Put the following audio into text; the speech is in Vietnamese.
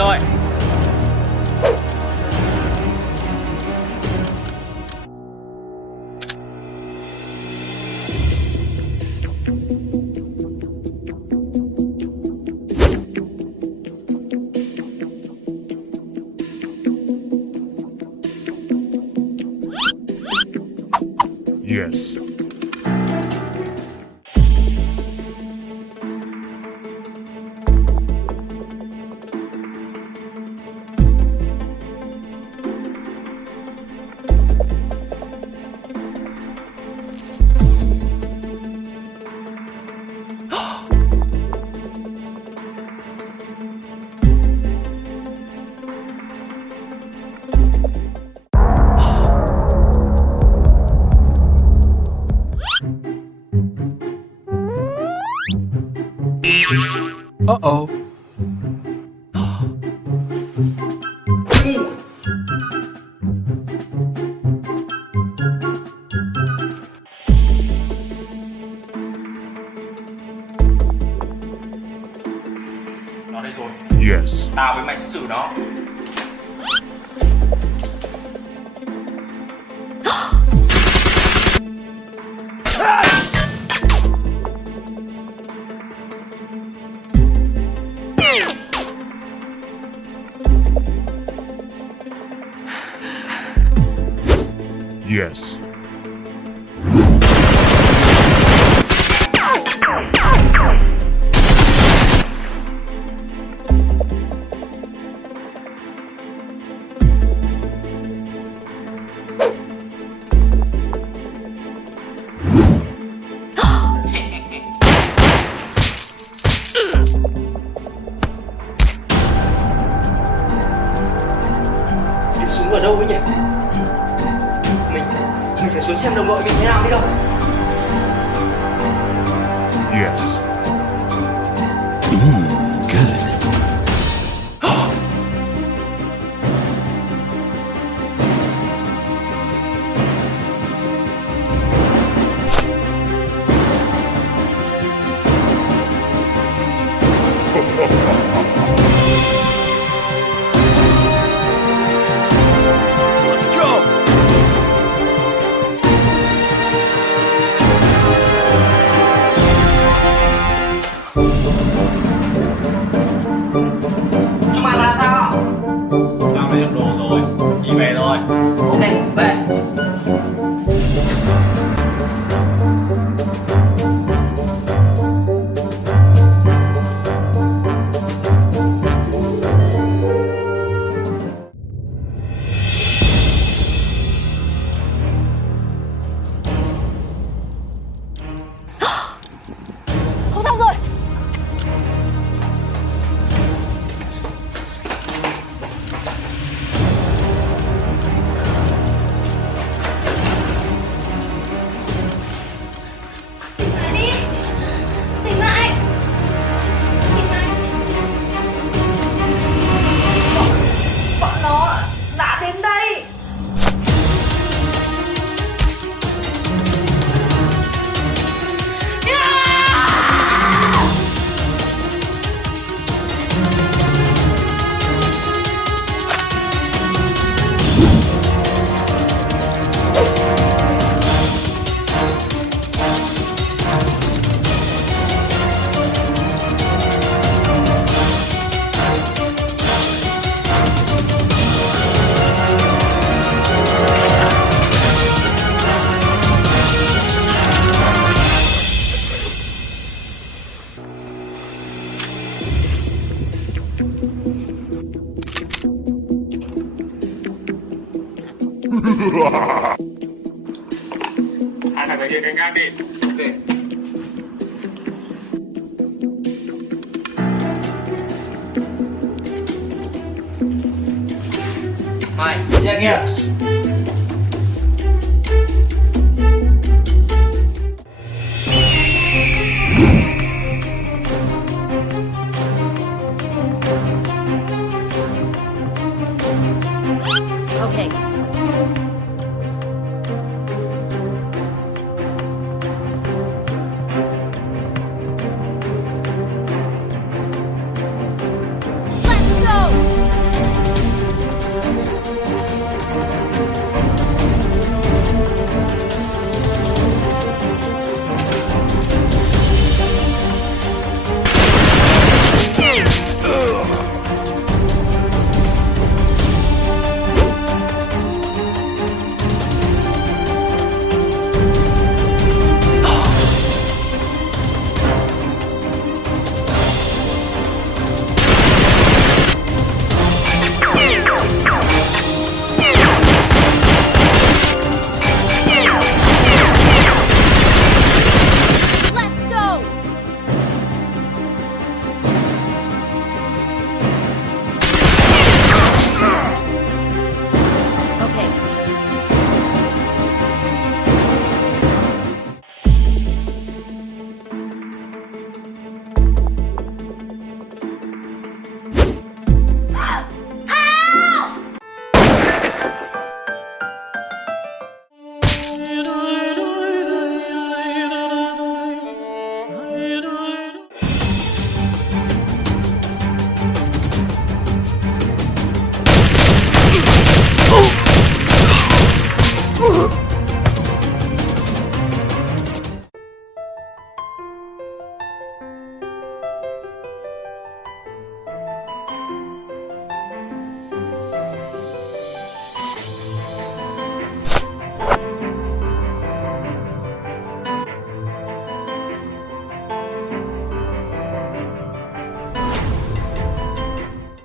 rồi. Yes. Uh-oh. Nó đây rồi. Yes. Tao với mày sẽ xử nó. Yes. Tiếng súng ở đâu ấy nhỉ? Mình phải xuống xem đồng đội mình thế nào đi đâu. Yes. Good. Let's go. Chúng mày là sao? Tao mới được đồ rồi. Đi về rồi. Ok, về. Không xong rồi. Tỉnh lại đi. Tỉnh lại. Tỉnh lại. Bọn nó đã đến đây. Hai thằng người kia canh gác đi. Ok. Mày, nghe kìa.